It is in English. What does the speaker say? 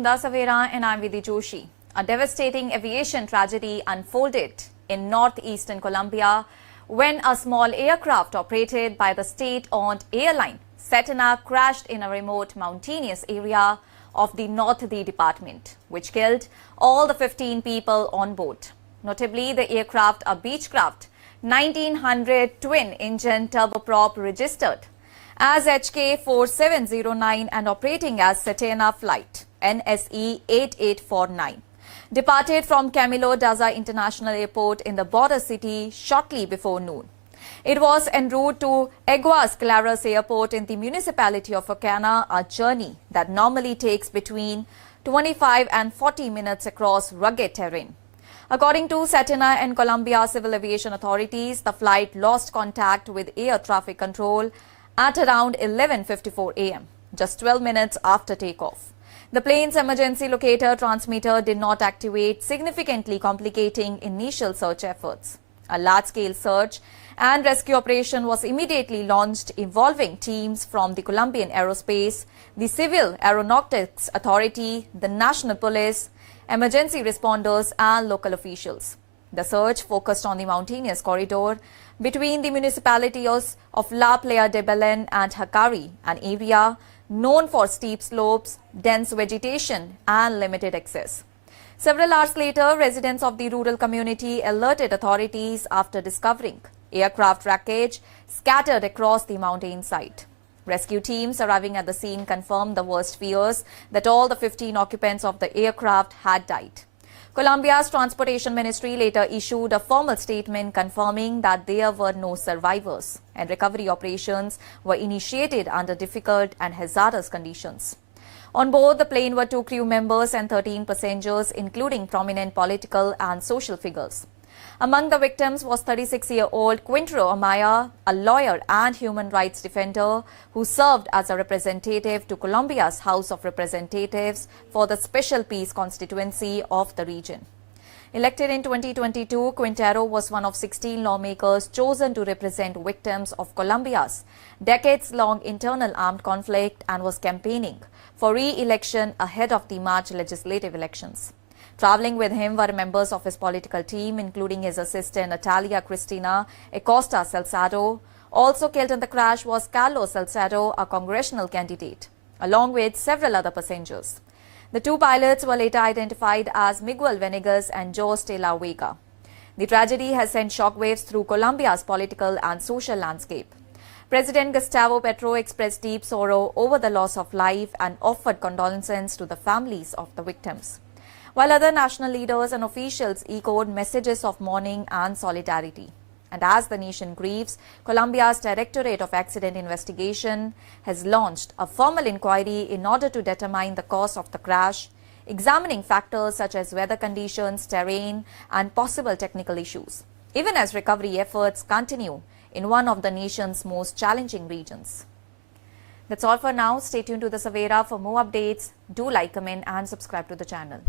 watching The Savera and I'm Vidhi Joshi. A devastating aviation tragedy unfolded in northeastern Colombia when a small aircraft operated by the state-owned airline Cetana crashed in a remote mountainous area of the Northeast department, which killed all the 15 people on board. Notably, the aircraft, a Beechcraft 1900 twin-engine turboprop registered as HK4709 and operating as Cetana flight NSE 8849, departed from Camilo Daza International Airport in the border city shortly before noon. It was en route to Aguas Claras Airport in the municipality of Ocana, a journey that normally takes between 25 and 40 minutes across rugged terrain. According to Cetana and Colombia civil aviation authorities, the flight lost contact with air traffic control at around 11:54 a.m., just 12 minutes after takeoff. The plane's emergency locator transmitter did not activate, significantly complicating initial search efforts. A large-scale search and rescue operation was immediately launched, involving teams from the Colombian Aerospace, the Civil Aeronautics Authority, the National Police, emergency responders and local officials. The search focused on the mountainous corridor between the municipalities of La Playa de Belén and Jacari, an area known for steep slopes, dense vegetation and limited access. Several hours later, residents of the rural community alerted authorities after discovering aircraft wreckage scattered across the mountainside. Rescue teams arriving at the scene confirmed the worst fears that all the 15 occupants of the aircraft had died. Colombia's Transportation Ministry later issued a formal statement confirming that there were no survivors and recovery operations were initiated under difficult and hazardous conditions. On board the plane were 2 crew members and 13 passengers, including prominent political and social figures. Among the victims was 36-year-old Quintero Amaya, a lawyer and human rights defender who served as a representative to Colombia's House of Representatives for the Special Peace constituency of the region. Elected in 2022, Quintero was one of 16 lawmakers chosen to represent victims of Colombia's decades-long internal armed conflict and was campaigning for re-election ahead of the March legislative elections. Traveling with him were members of his political team, including his assistant Natalia Cristina Acosta Salcedo. Also killed in the crash was Carlos Salcedo, a congressional candidate, along with several other passengers. The 2 pilots were later identified as Miguel Venegas and Jose de la Vega. The tragedy has sent shockwaves through Colombia's political and social landscape. President Gustavo Petro expressed deep sorrow over the loss of life and offered condolences to the families of the victims, while other national leaders and officials echoed messages of mourning and solidarity. And as the nation grieves, Colombia's Directorate of Accident Investigation has launched a formal inquiry in order to determine the cause of the crash, examining factors such as weather conditions, terrain, and possible technical issues, even as recovery efforts continue in one of the nation's most challenging regions. That's all for now. Stay tuned to The Savera for more updates. Do like, comment, and subscribe to the channel.